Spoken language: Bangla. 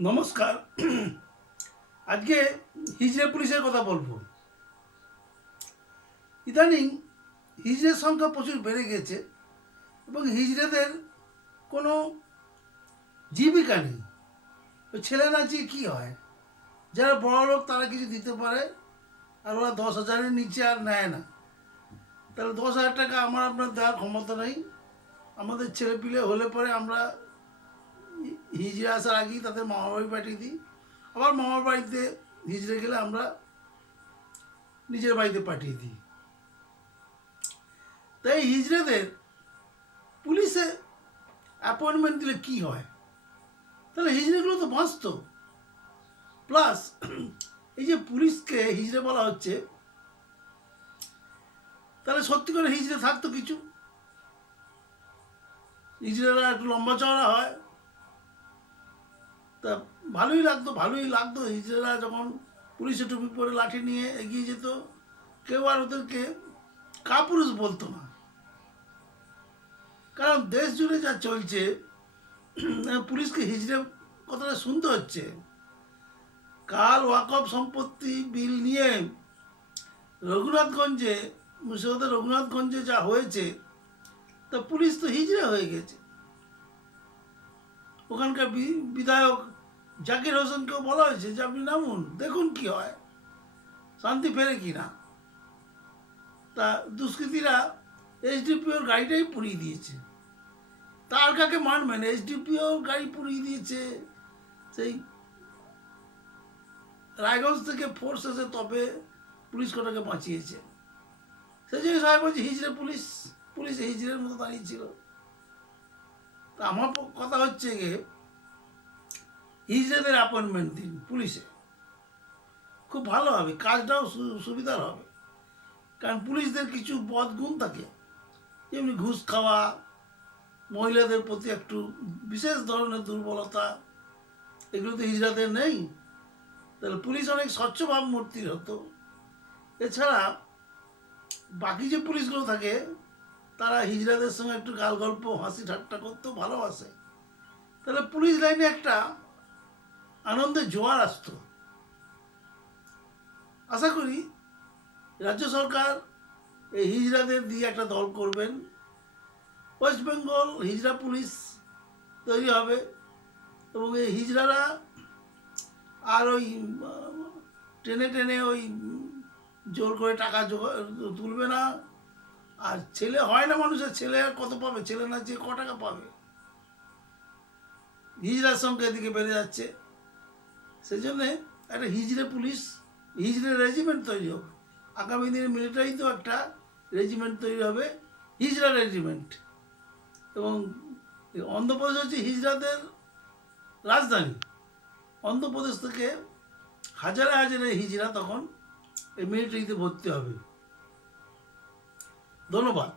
নমস্কার। আজকে হিজড়ে পুলিশের কথা বলব। ইদানিং হিজড়ের সংখ্যা প্রচুর বেড়ে গেছে এবং হিজড়েদের কোনো জীবিকা নেই। ছেলে নাচিয়ে কী হয়? যারা বড় লোক তারা কিছু দিতে পারে আর ওরা দশ হাজারের নিচে আর নেয় না। তাহলে দশ হাজার টাকা আমার আপনার দেওয়ার ক্ষমতা নেই। আমাদের ছেলে পিলে হলে পরে আমরা হিজড়ে আসার আগেই তাদের মামার বাড়ি পাঠিয়ে দিই। আবার মামার বাড়িতে হিজড়ে গেলে আমরা নিজের বাড়িতে পাঠিয়ে দিই। তাই হিজড়েদের পুলিশে অ্যাপয়েন্টমেন্ট দিলে কি হয়? তাহলে হিজড়েগুলো তো বাঁচত। প্লাস এই যে পুলিশকে হিজড়ে বলা হচ্ছে, তাহলে সত্যি করে হিজড়ে থাকতো কিছু? হিজড়েরা একটু লম্বা চওড়া হয় তা ভালোই লাগতো ভালোই লাগতো। হিজড়েরা যখন পুলিশে টুপি পরে লাঠি নিয়ে এগিয়ে যেত, কেউ আর ওদেরকে কাপুরুষ বলতো না। কারণ দেশ জুড়ে যা চলছে পুলিশকে হিজড়ে কথাটা শুনতে হচ্ছে। কাল ওয়াকফ সম্পত্তি বিল নিয়ে রঘুনাথগঞ্জে, মুর্শিদাবাদের রঘুনাথগঞ্জে যা হয়েছে, তা পুলিশ তো হিজড়ে হয়ে গেছে। ওখানকার বিধায়ক জাকির হোসেনকেও বলা হয়েছে যে আপনি নামুন, দেখুন কি হয়। শান্তি ফেরে কি না? তা দুষ্কৃতীরা এইচডিপিওর গাড়িটাই পুড়িয়ে দিয়েছে। তার কাকে মানবেন? এইচডিপিও গাড়ি পুড়িয়ে দিয়েছে। সেই রায়গঞ্জ থেকে ফোর্স এসে তবে পুলিশ কোটাকে বাঁচিয়েছে। সেই জন্য সবাই বলছে হিজড়ে পুলিশ পুলিশ হিজড়ের মতো দাঁড়িয়েছিল তা আমার কথা হচ্ছে গিয়ে হিজড়েদের অ্যাপয়েন্টমেন্ট দিন পুলিশে। খুব ভালো হবে, কাজটাও সুবিধার হবে। কারণ পুলিশদের কিছু বদগুণ থাকে। যেমনি ঘুষ খাওয়া, মহিলাদের প্রতি একটু বিশেষ ধরনের দুর্বলতা, এগুলো তো হিজড়াদের নেই। তাহলে পুলিশ অনেক স্বচ্ছ ভাবমূর্তির হতো। এছাড়া বাকি যে পুলিশগুলো থাকে, তারা হিজড়াদের সঙ্গে একটু গাল গল্প হাসি ঠাট্টা করতেও ভালোবাসে। তাহলে পুলিশ লাইনে একটা আনন্দের জোয়ার আসতো। আশা করি রাজ্য সরকার এই হিজড়াদের দিয়ে একটা দল করবেন। ওয়েস্ট বেঙ্গল হিজড়া পুলিশ তৈরি হবে এবং এই হিজড়ারা আর ওই টেনে টেনে ওই জোর করে টাকা তুলবে না। আর ছেলে হয় না মানুষের, ছেলে আর কত পাবে? ছেলে না যে ক টাকা পাবে? হিজড়ার সংখ্যা এদিকে বেড়ে যাচ্ছে। সেই জন্যে একটা হিজড়ে পুলিশ, হিজড়ে রেজিমেন্ট তৈরি হোক। আগামী দিনে মিলিটারি তো একটা রেজিমেন্ট তৈরি হবে, হিজড়া রেজিমেন্ট এবং অন্ধ্রপ্রদেশ হচ্ছে হিজড়াদের রাজধানী। অন্ধ্রপ্রদেশ থেকে হাজারে হাজারে হিজড়া তখন এই মিলিটারিতে ভর্তি হবে। ধন্যবাদ।